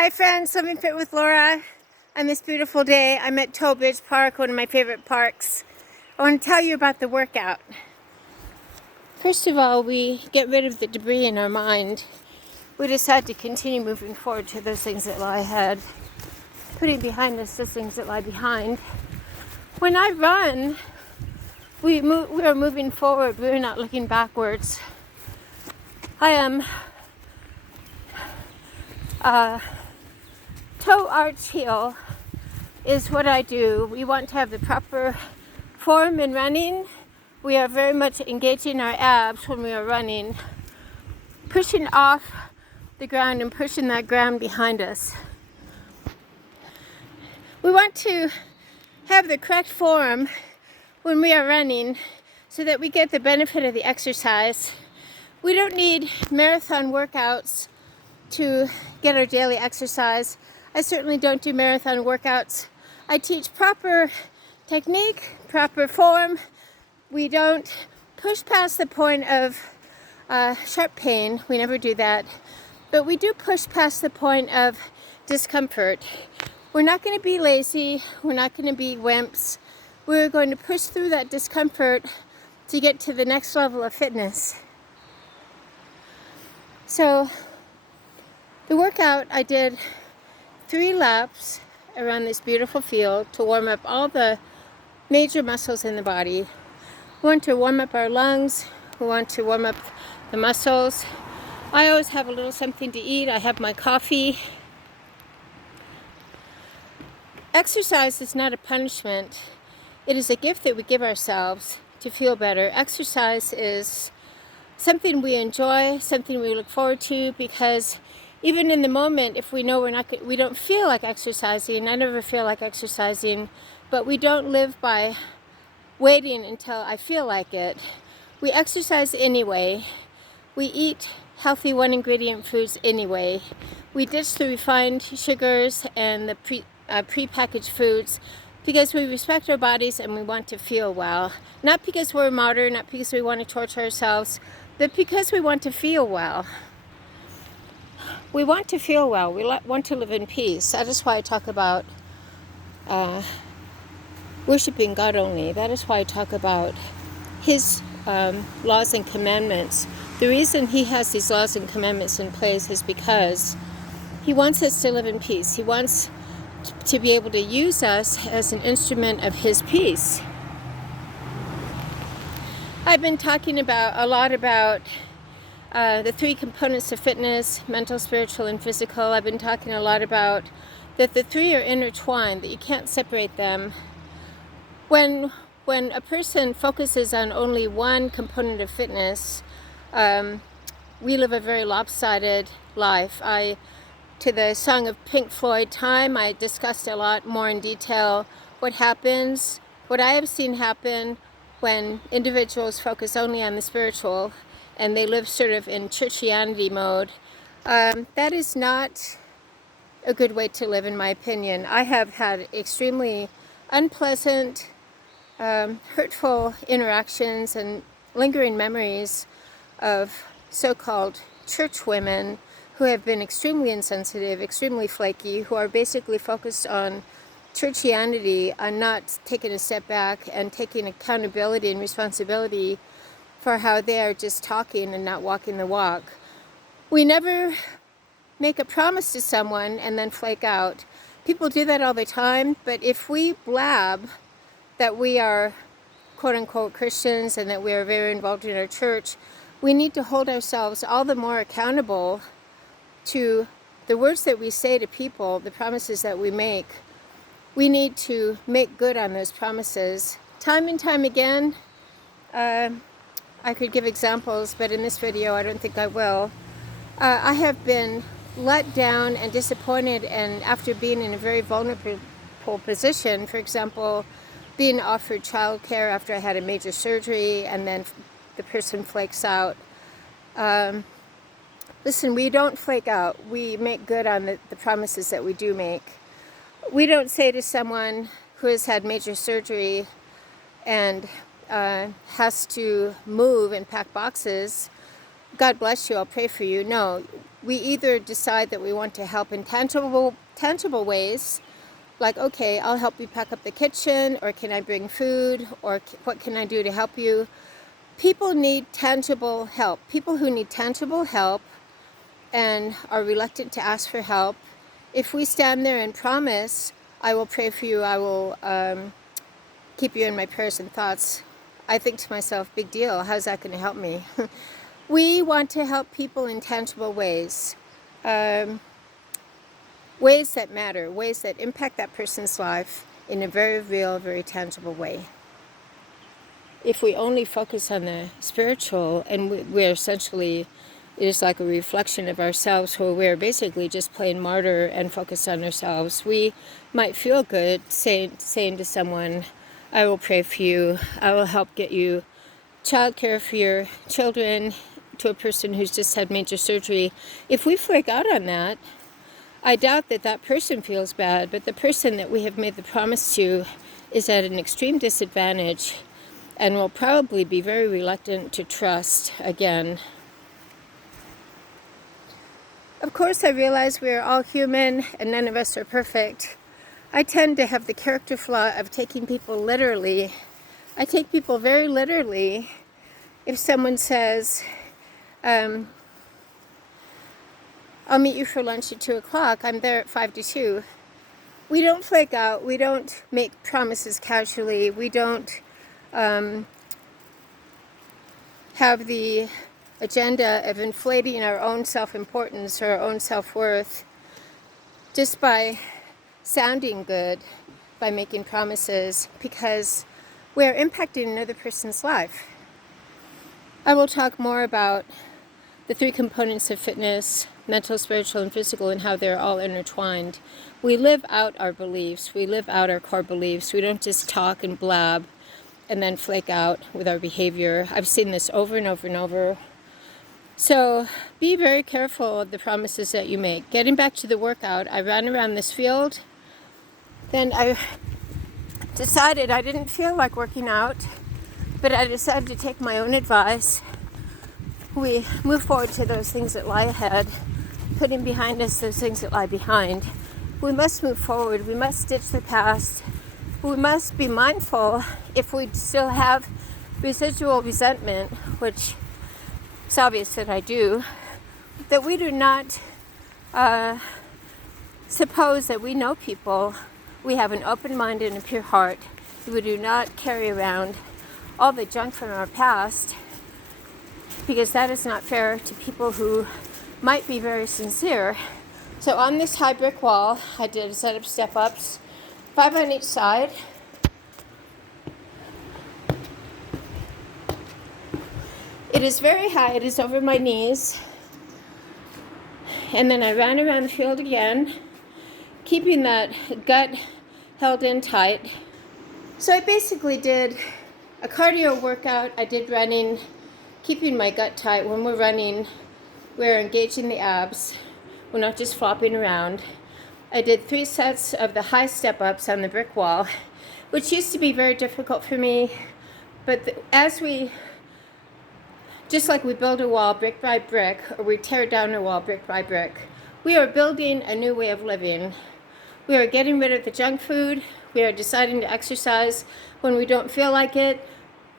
Hi friends, Living Fit with Laura. On this beautiful day, I'm at Tobridge Park, one of my favorite parks. I want to tell you about the workout. First of all, we get rid of the debris in our mind. We decide to continue moving forward to those things that lie ahead. Putting behind us those things that lie behind. When I run, we are moving forward. We're not looking backwards. I am toe arch heel is what I do. We want to have the proper form in running. We are very much engaging our abs when we are running, pushing off the ground and pushing that ground behind us. We want to have the correct form when we are running so that we get the benefit of the exercise. We don't need marathon workouts to get our daily exercise. I certainly don't do marathon workouts. I teach proper technique, proper form. We don't push past the point of sharp pain. We never do that. But we do push past the point of discomfort. We're not going to be lazy. We're not going to be wimps. We're going to push through that discomfort to get to the next level of fitness. So the workout, I did 3 laps around this beautiful field to warm up all the major muscles in the body. We want to warm up our lungs. We want to warm up the muscles. I always have a little something to eat. I have my coffee. Exercise is not a punishment. It is a gift that we give ourselves to feel better. Exercise is something we enjoy, something we look forward to, because even in the moment, if we know we don't feel like exercising, I never feel like exercising, but we don't live by waiting until I feel like it. We exercise anyway. We eat healthy one-ingredient foods anyway. We ditch the refined sugars and the pre-packaged foods because we respect our bodies and we want to feel well. Not because we're a martyr, not because we want to torture ourselves, but because we want to feel well. We want to feel well. We want to live in peace. That is why I talk about worshiping God only. That is why I talk about His laws and commandments. The reason He has these laws and commandments in place is because He wants us to live in peace. He wants to be able to use us as an instrument of His peace. I've been talking a lot about the 3 components of fitness: mental, spiritual, and physical. I've been talking a lot about that the 3 are intertwined, that you can't separate them. When a person focuses on only one component of fitness, we live a very lopsided life. To the song of Pink Floyd, Time, I discussed a lot more in detail what I have seen happen when individuals focus only on the spiritual and they live sort of in churchianity mode. That is not a good way to live, in my opinion. I have had extremely unpleasant, hurtful interactions and lingering memories of so-called church women who have been extremely insensitive, extremely flaky, who are basically focused on churchianity, on not taking a step back and taking accountability and responsibility for how they are just talking and not walking the walk. We never make a promise to someone and then flake out. People do that all the time, but if we blab that we are quote-unquote Christians and that we are very involved in our church, we need to hold ourselves all the more accountable to the words that we say to people, the promises that we make. We need to make good on those promises. Time and time again, I could give examples, but in this video I don't think I will. I have been let down and disappointed, and after being in a very vulnerable position, for example, being offered childcare after I had a major surgery and then the person flakes out. Listen, we don't flake out. We make good on the promises that we do make. We don't say to someone who has had major surgery and has to move and pack boxes, God bless you, I'll pray for you. No, we either decide that we want to help in tangible ways, like, okay, I'll help you pack up the kitchen, or can I bring food, or what can I do to help you? People need tangible help. People who need tangible help and are reluctant to ask for help, if we stand there and promise, I will pray for you, I will keep you in my prayers and thoughts, I think to myself, big deal, how's that going to help me? We want to help people in tangible ways. Ways that matter, ways that impact that person's life in a very real, very tangible way. If we only focus on the spiritual, and we're essentially, it is like a reflection of ourselves, where we're basically just playing martyr and focused on ourselves, we might feel good saying to someone, I will pray for you, I will help get you childcare for your children, to a person who's just had major surgery. If we flake out on that, I doubt that that person feels bad, but the person that we have made the promise to is at an extreme disadvantage and will probably be very reluctant to trust again. Of course, I realize we are all human and none of us are perfect. I tend to have the character flaw of taking people literally. I take people very literally. If someone says, I'll meet you for lunch at 2 o'clock. I'm there at 5 to 2. We don't flake out. We don't make promises casually. We don't have the agenda of inflating our own self-importance or our own self-worth just by sounding good, by making promises, because we're impacting another person's life. I will talk more about the three components of fitness: mental, spiritual, and physical, and how they're all intertwined. We live out our beliefs. We live out our core beliefs. We don't just talk and blab and then flake out with our behavior. I've seen this over and over and over. So be very careful of the promises that you make. Getting back to the workout, I ran around this field. Then I decided I didn't feel like working out, but I decided to take my own advice. We move forward to those things that lie ahead, putting behind us those things that lie behind. We must move forward. We must ditch the past. We must be mindful, if we still have residual resentment, which it's obvious that I do, that we do not suppose that we know people. We have an open mind and a pure heart. We do not carry around all the junk from our past, because that is not fair to people who might be very sincere. So on this high brick wall, I did a set of step-ups, 5 on each side. It is very high, it is over my knees. And then I ran around the field again, keeping that gut held in tight. So I basically did a cardio workout. I did running, keeping my gut tight. When we're running, we're engaging the abs. We're not just flopping around. I did 3 sets of the high step-ups on the brick wall, which used to be very difficult for me. But just like we build a wall brick by brick, or we tear down a wall brick by brick, we are building a new way of living. We are getting rid of the junk food. We are deciding to exercise when we don't feel like it.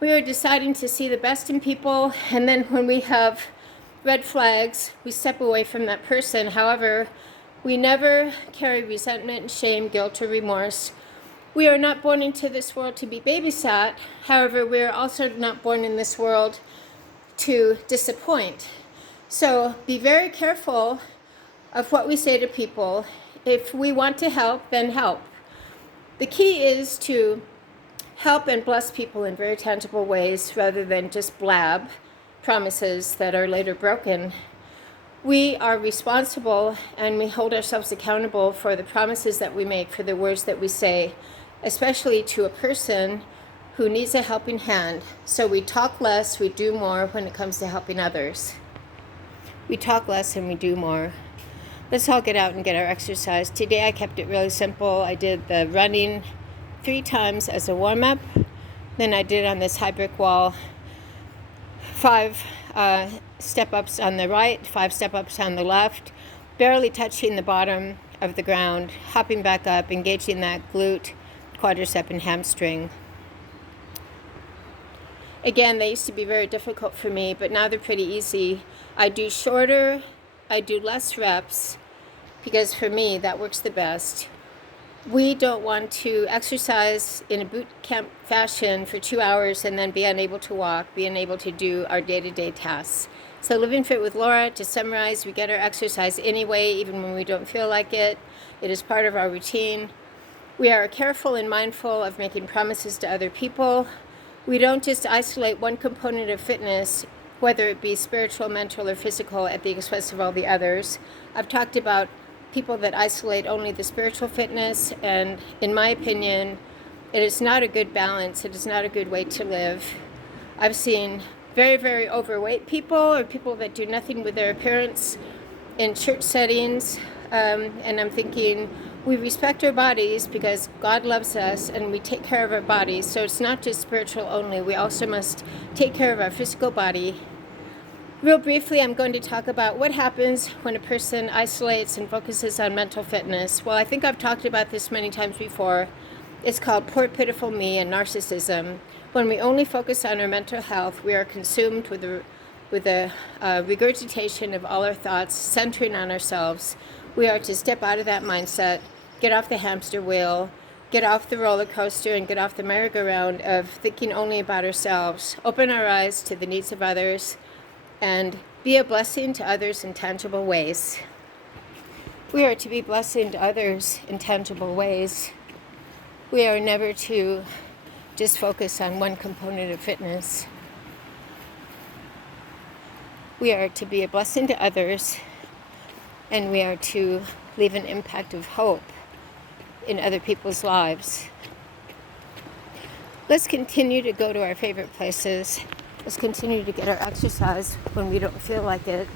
We are deciding to see the best in people, and then when we have red flags, we step away from that person. However, we never carry resentment, shame, guilt, or remorse. We are not born into this world to be babysat. However, we are also not born in this world to disappoint. So be very careful of what we say to people. If we want to help, then help. The key is to help and bless people in very tangible ways rather than just blab promises that are later broken. We are responsible and we hold ourselves accountable for the promises that we make, for the words that we say, especially to a person who needs a helping hand. So we talk less, we do more when it comes to helping others. We talk less and we do more. Let's all get out and get our exercise. Today I kept it really simple. I did the running 3 times as a warm-up. Then I did on this high brick wall 5 step-ups on the right, 5 step-ups on the left, barely touching the bottom of the ground, hopping back up, engaging that glute, quadricep, and hamstring. Again, they used to be very difficult for me, but now they're pretty easy. I do shorter, I do less reps, because for me, that works the best. We don't want to exercise in a boot camp fashion for 2 hours and then be unable to walk, be unable to do our day-to-day tasks. So Living Fit with Laura, to summarize, we get our exercise anyway, even when we don't feel like it. It is part of our routine. We are careful and mindful of making promises to other people. We don't just isolate one component of fitness, whether it be spiritual, mental, or physical, at the expense of all the others. I've talked about people that isolate only the spiritual fitness, and in my opinion, it is not a good balance. It is not a good way to live. I've seen very, very overweight people, or people that do nothing with their appearance in church settings, and I'm thinking, we respect our bodies because God loves us and we take care of our bodies. So it's not just spiritual only. We also must take care of our physical body. Real briefly, I'm going to talk about what happens when a person isolates and focuses on mental fitness. Well, I think I've talked about this many times before. It's called poor, pitiful me and narcissism. When we only focus on our mental health, we are consumed with the regurgitation of all our thoughts, centering on ourselves. We are to step out of that mindset, get off the hamster wheel, get off the roller coaster, and get off the merry-go-round of thinking only about ourselves. Open our eyes to the needs of others and be a blessing to others in tangible ways. We are to be blessing to others in tangible ways. We are never to just focus on one component of fitness. We are to be a blessing to others, and we are to leave an impact of hope in other people's lives. Let's continue to go to our favorite places. Let's continue to get our exercise when we don't feel like it.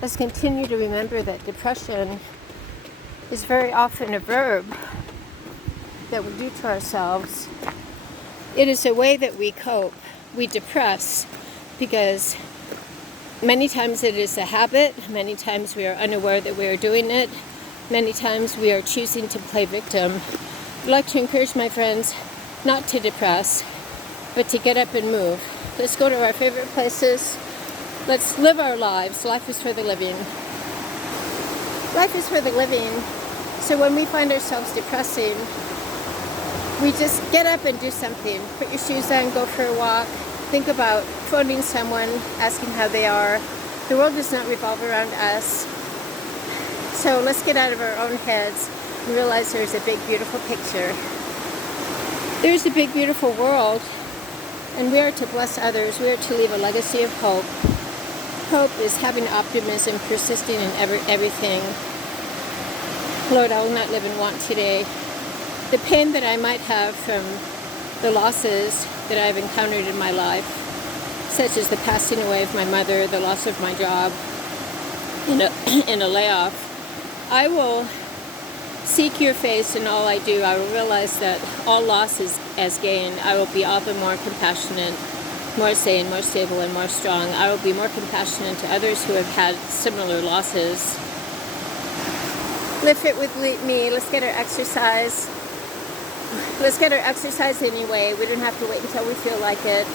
Let's continue to remember that depression is very often a verb that we do to ourselves. It is a way that we cope. We depress because many times it is a habit. Many times we are unaware that we are doing it. Many times we are choosing to play victim. I'd like to encourage my friends not to depress, but to get up and move. Let's go to our favorite places. Let's live our lives. Life is for the living. Life is for the living. So when we find ourselves depressing, we just get up and do something. Put your shoes on, go for a walk. Think about phoning someone, asking how they are. The world does not revolve around us. So let's get out of our own heads and realize there's a big, beautiful picture. There's a big, beautiful world, and we are to bless others. We are to leave a legacy of hope. Hope is having optimism, persisting in everything. Lord, I will not live in want today. The pain that I might have from the losses that I've encountered in my life, such as the passing away of my mother, the loss of my job, in a layoff, I will seek your face in all I do. I will realize that all loss is as gain. I will be all the more compassionate, more sane, more stable, and more strong. I will be more compassionate to others who have had similar losses. Live fit with me. Let's get our exercise. Let's get our exercise anyway. We don't have to wait until we feel like it.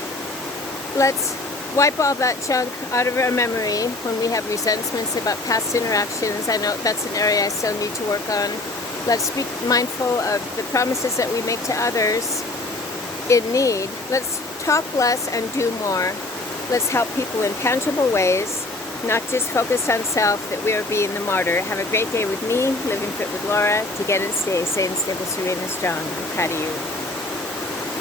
Let's wipe all that junk out of our memory when we have resentments about past interactions. I know that's an area I still need to work on. Let's be mindful of the promises that we make to others in need. Let's talk less and do more. Let's help people in tangible ways, not just focus on self, that we are being the martyr. Have a great day with me, Living Fit with Laura, to get and stay sane, stable, serene, and strong. I'm proud of you.